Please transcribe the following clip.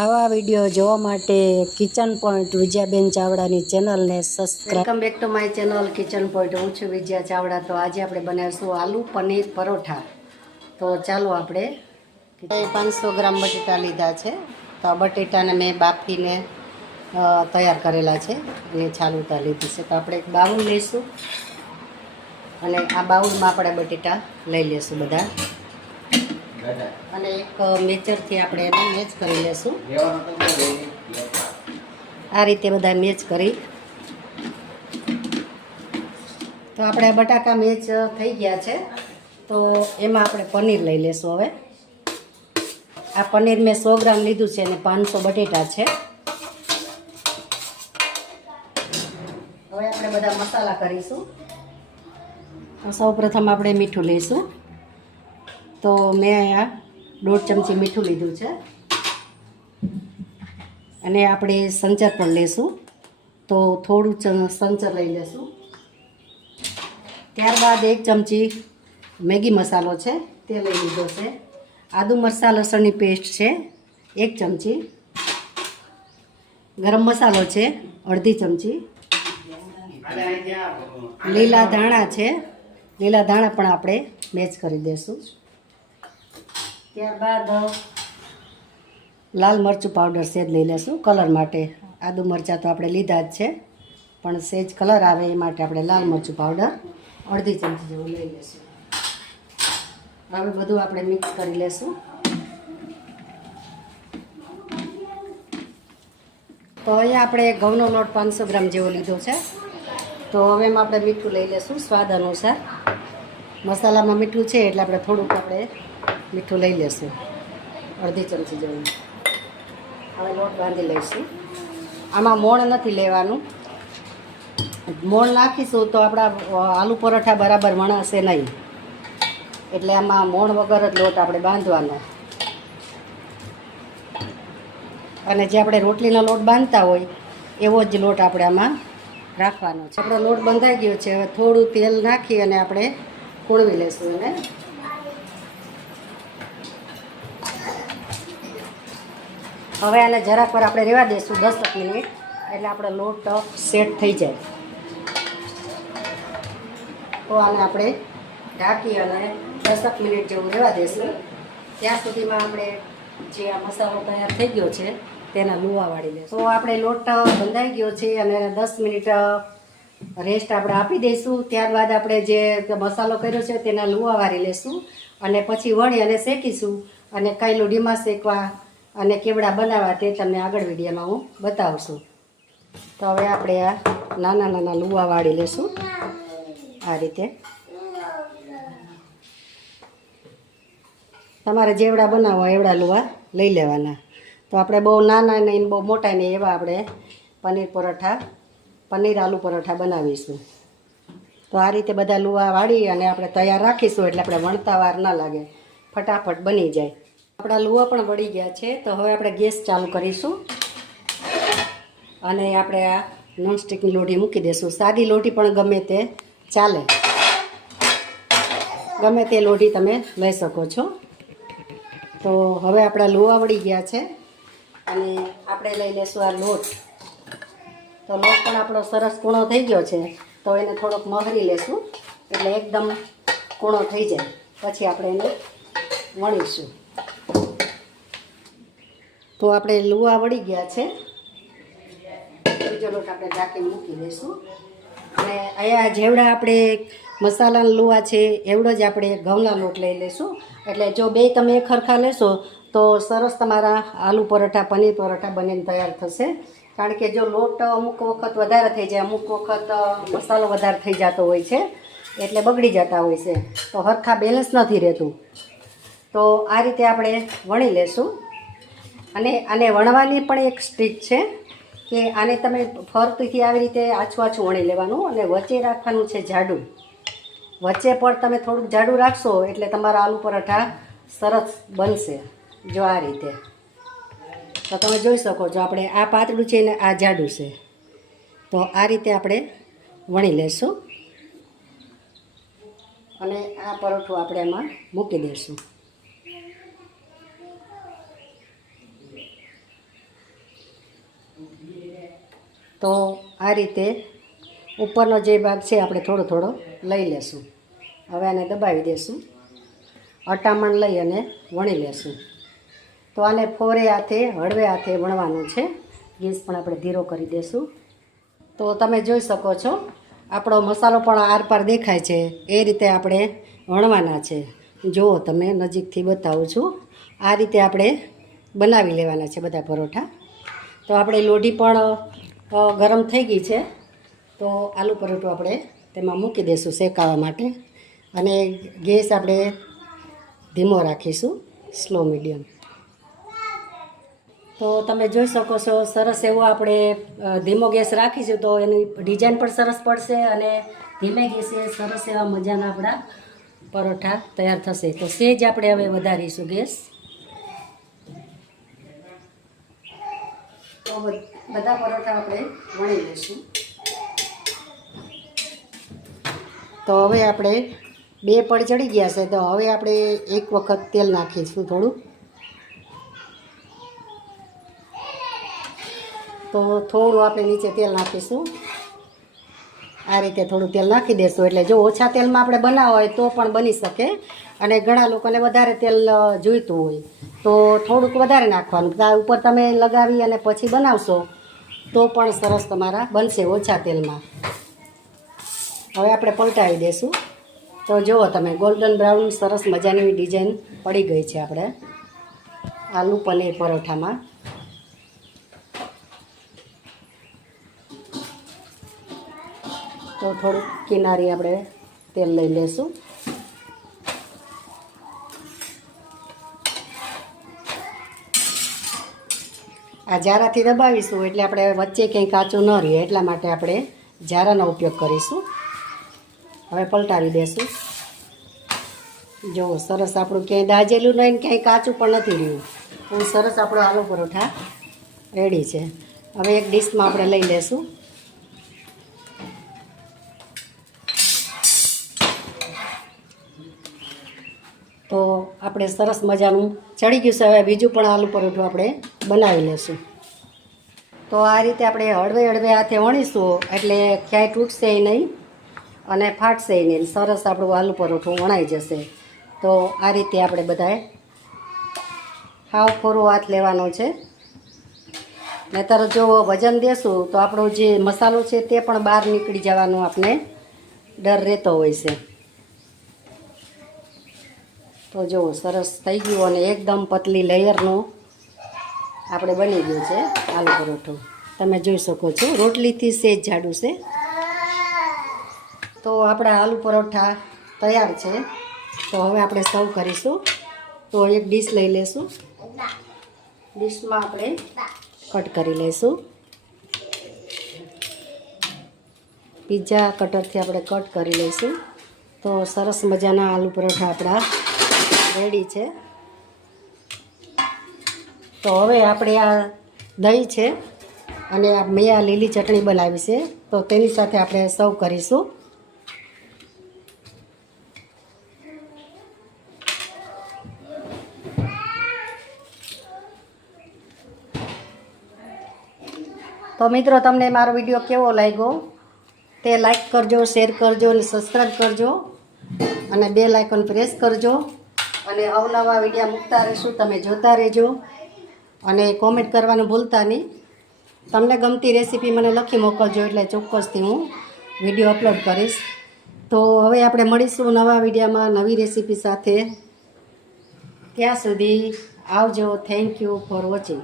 આવા વીડિયો જોવા માટે કિચન પોઈન્ટ વિજયાબેન ચાવડાની ચેનલને subscribe welcome back to my channel kitchen point હું છું વિજયા ચાવડા. તો આજે આપણે બનાવીશું આલુ પનીર પરોઠા. તો ચાલો આપણે પાંચસો ગ્રામ બટેટા લીધા છે. તો આ બટેટાને મેં બાફીને તૈયાર કરેલા છે. અને છાલુતા લીધી છે. તો આપણે એક બાઉલ લઈશું. અને આ બાઉલમાં આપણે બટેટા લઈ લઈશું બધા. અને એક મેચરથી આપણે એને મેચ કરી લેશું. આ રીતે બધા મેચ કરી. તો આપણે આ બટાકા મેચ થઈ ગયા છે. તો એમાં આપણે પનીર લઈ લેશું હવે. આ પનીર મેં સો ગ્રામ લીધું છે અને પાંચસો બટેટા છે. હવે આપણે બધા મસાલા કરીશું. સૌ પ્રથમ આપણે મીઠું લઈશું. તો મેં અહીંયા દોઢ ચમચી મીઠું લીધું છે. અને આપણે સંચર પણ લેશું. તો થોડું સંચર લઈ લેશું. ત્યારબાદ એક ચમચી મેગી મસાલો છે, તે લઈ લીધો છે. આદુ મરચાં લસણની પેસ્ટ છે, એક ચમચી. ગરમ મસાલો છે, અડધી ચમચી. લીલા ધાણા છે, લીલા ધાણા પણ આપણે મેચ કરી દઈશું ત્યારબાદ લાલ મરચું પાવડર સેજ લઈ લેશું કલર માટે. આદુ મરચાં તો આપણે લીધા જ છે, પણ સેજ કલર આવે એ માટે આપણે લાલ મરચું પાવડર અડધી ચમચી જેવું લઈ લેશું. હવે બધું આપણે મિક્સ કરી લેશું. તો અહીંયા આપણે ઘઉંનો લોટ પાંચસો ગ્રામ જેવો લીધો છે. તો હવે એમાં આપણે મીઠું લઈ લેશું સ્વાદ અનુસાર. મસાલામાં મીઠું છે એટલે આપણે થોડુંક આપણે મીઠું લઈ લેશું. અડધી ચમચી જેવું. હવે લોટ બાંધી લઈશું. આમાં મોણ નથી લેવાનું. મોણ નાખીશું તો આપણા આલુ પરોઠા બરાબર વણાશે નહીં. એટલે આમાં મોણ વગર જ લોટ આપણે બાંધવાનો. અને જે આપણે રોટલીનો લોટ બાંધતા હોય, એવો જ લોટ આપણે આમાં રાખવાનો છે. આપણો લોટ બંધાઈ ગયો છે. હવે થોડું તેલ નાખી અને આપણે કોળવી લઈશું એને. હવે આને જરાક વાર આપણે રહેવા દઈશું દસક મિનિટ. એટલે આપણો લોટ સેટ થઈ જાય. તો આને આપણે ઢાંકી અને દસક મિનિટ જેવું રહેવા દઈશું ત્યાં સુધીમાં આપણે જે આ મસાલો તૈયાર થઈ ગયો છે, તેના લુવા વાળી દઈશું તો આપણે લોટ બંધાઈ ગયો છે અને દસ મિનિટ રેસ્ટ આપણે આપી દઈશું. ત્યારબાદ આપણે જે મસાલો કર્યો છે, તેના લુવા વાળી લેશું. અને પછી વણી અને શેકીશું. અને કઈ લોઢીમાં શેકવા અને કેવડા બનાવવા તે તમને આગળ વિડીયોમાં હું બતાવશું. તો હવે આપણે આ નાના નાના લુવા વાળી લેશું. આ રીતે. તમારે જેવડા બનાવવા એવડા લુવા લઈ લેવાના. તો આપણે બહુ નાના નહીં બહુ મોટા નહીં એવા આપણે પનીર પરોઠા, પનીર આલુ પરોઠા બનાવીશું. તો આ રીતે બધા લુવા વાળી અને આપણે તૈયાર રાખીશું એટલે આપણે વણતા વાર ના લાગે. ફટાફટ બની જાય. આપણા લુવા પણ વળી ગયા છે. તો હવે આપણે ગેસ ચાલુ કરીશું. અને આપણે આ નોનસ્ટિકની લોઢી મૂકી દઈશું સાદી લોઢી પણ ગમે તે ચાલે. ગમે તે લોઢી તમે લઈ શકો છો. તો હવે આપણા લુવા વળી ગયા છે. અને આપણે લઈ લેશું આ લોટ. તો લોટ પણ આપણો સરસ કૂણો થઈ ગયો છે. તો એને થોડોક મહરી લેશું. એટલે એકદમ કૂણો થઈ જાય. પછી આપણે એને વણીશું. તો આપણે લુવા વળી ગયા છે. બીજો લોટ આપણે ઢાંકીને મૂકી દઈશું. અને અહીંયા જેવડા આપણે મસાલાના લુવા છે, એવડો જ આપણે ઘઉંના લોટ લઈ લઈશું. એટલે જો બે તમે ખરખા લેશો, તો સરસ તમારા આલુ પરોઠા, પનીર પરોઠા બનીને તૈયાર થશે. કારણ કે જો લોટ અમુક વખત વધારે થઈ જાય, અમુક વખત મસાલો વધારે થઈ જતો હોય છે, એટલે બગડી જતા હોય છે. તો હરખા બેલેન્સ નથી રહેતું. તો આ રીતે આપણે વણી લેશું. અને આને વણવાની પણ એક સ્ટ્રીક છે કે આને તમે ફરતીથી આવી રીતે આછું આછું વણી લેવાનું અને વચ્ચે રાખવાનું છે જાડું. વચ્ચે પણ તમે થોડુંક જાડું રાખશો એટલે તમારા આલુ પરાઠા સરસ બનશે જો આ રીતે. તો તમે જોઈ શકો છો આપણે આ પાતળું છે ને આ જાડું છે. તો આ રીતે આપણે વણી લેશું. અને આ પરોઠું આપણે એમાં મૂકી દઈશું તો આ રીતે ઉપરનો જે ભાગ છે આપણે થોડો થોડો લઈ લેશું. હવે આને દબાવી દેશું. અટામણ લઈ અને વણી લેશું. તો આને ફોરે હાથે, હળવે હાથે વણવાનું છે. ગેસ પણ આપણે ધીરો કરી દેશું. તો તમે જોઈ શકો છો, આપણો મસાલો પણ આરપાર દેખાય છે. એ રીતે આપણે વણવાના છે. જુઓ, તમે નજીકથી બતાવું છું. આ રીતે આપણે બનાવી લેવાના છે બધા પરોઠા. તો આપણે લોઢી પણ ગરમ થઈ ગઈ છે. તો આલુ પરોઠું આપણે તેમાં મૂકી દઈશું શેકાવા માટે. અને ગેસ આપણે ધીમો રાખીશું સ્લો મીડિયમ તો તમે જોઈ શકો છો, સરસ એવો આપણે ધીમો ગેસ રાખીશું તો એની ડિઝાઇન પણ સરસ પડશે અને ધીમે ગેસે સરસ એવા મજાના આપણા પરોઠા તૈયાર થશે. તો સેજ આપણે હવે વધારીશું ગેસ. તો બધા પરોઠા આપણે વણી લઈશું. તો હવે આપણે બે પડ ચડી ગયા છે, તો હવે આપણે એક વખત તેલ નાખીશું થોડું. તો થોડું આપણે નીચે તેલ નાખીશું. આ રીતે થોડું તેલ નાખી દેશું, એટલે જો ઓછા તેલમાં આપણે બનાવવા હોય તો પણ બની શકે. અને ઘણા લોકોને વધારે તેલ જોઈતું હોય તો થોડુંક વધારે નાખવાનું. ઉપર તમે લગાવી અને પછી બનાવશો. તો પણ સરસ તમારા બનશે ઓછા તેલમાં. હવે આપણે પલટાવી દઈશું તો જુઓ તમે ગોલ્ડન બ્રાઉન સરસ મજાની ડિઝાઇન પડી ગઈ છે આપણે. આલુ પનીર પરોઠામાં. તો થોડુંક કિનારી આપણે તેલ લઈ લેશું. આ જારાથી દબાવીશું એટલે આપણે વચ્ચે કંઈ કાચું ન રહે, એટલા માટે આપણે જારાનો ઉપયોગ કરીશું. હવે પલટાવી દેશું. જો સરસ આપણું ક્યાંય દાજેલું નહીં ક્યાંય કાચું પણ નથી રહ્યું. બહુ સરસ આપણો આલુ પરોઠા રેડી છે. હવે એક ડીશમાં આપણે લઈ લેશું તો આપણે સરસ મજાનું ચડી ગયું છે. હવે બીજું પણ આલુ પરોઠું આપણે બનાવી લઈશું તો આ રીતે આપણે હળવે હળવે હાથે વણીશું. એટલે ક્યાંય તૂટશે નહીં અને ફાટશે નહીં. સરસ આપણું આલુ પરોઠું વણાઈ જશે. તો આ રીતે આપણે બધાએ હાવ ખોરો હાથ લેવાનો છે. નહીતર જો વજન દેશું, તો આપણો જે મસાલો છે તે પણ બહાર નીકળી જવાનો આપણે ડર રહેતો હોય છે. તો જુઓ સરસ થઈ ગયું અને એકદમ પતલી લેયરનું આપણે બની ગયું છે આલુ પરોઠું. તમે જોઈ શકો છો, રોટલીથી સેજ જાડું છે. તો આપણા આલુ પરોઠા તૈયાર છે. તો હવે આપણે સર્વ કરીશું. તો એક ડીશ લઈ લઈશું ડીશમાં આપણે કટ કરી લઈશું પીઝા કટરથી આપણે કટ કરી લઈશું તો સરસ મજાના આલુ પરોઠા આપણા રેડી છે. તો હવે આપણે આ દહીં છે અને મેં આ લીલી ચટણી બનાવી છે. તો તેની સાથે આપણે સર્વ કરીશું. તો મિત્રો, તમને મારો વીડિયો કેવો લાગ્યો? તે લાઈક કરજો શેર કરજો અને સબસ્ક્રાઈબ કરજો. અને બે લાઇકન પ્રેસ કરજો. અને અવનવા વિડીયા મૂકતા રહીશું, તમે જોતા રહેજો. અને કોમેન્ટ કરવાનું ભૂલતા નહીં. તમને ગમતી રેસીપી મને લખી મોકલજો એટલે ચોક્કસથી હું વીડિયો અપલોડ કરીશ. તો હવે આપણે મળીશું નવા વિડીયામાં નવી રેસીપી સાથે. ત્યાં સુધી આવજો. Thank you for watching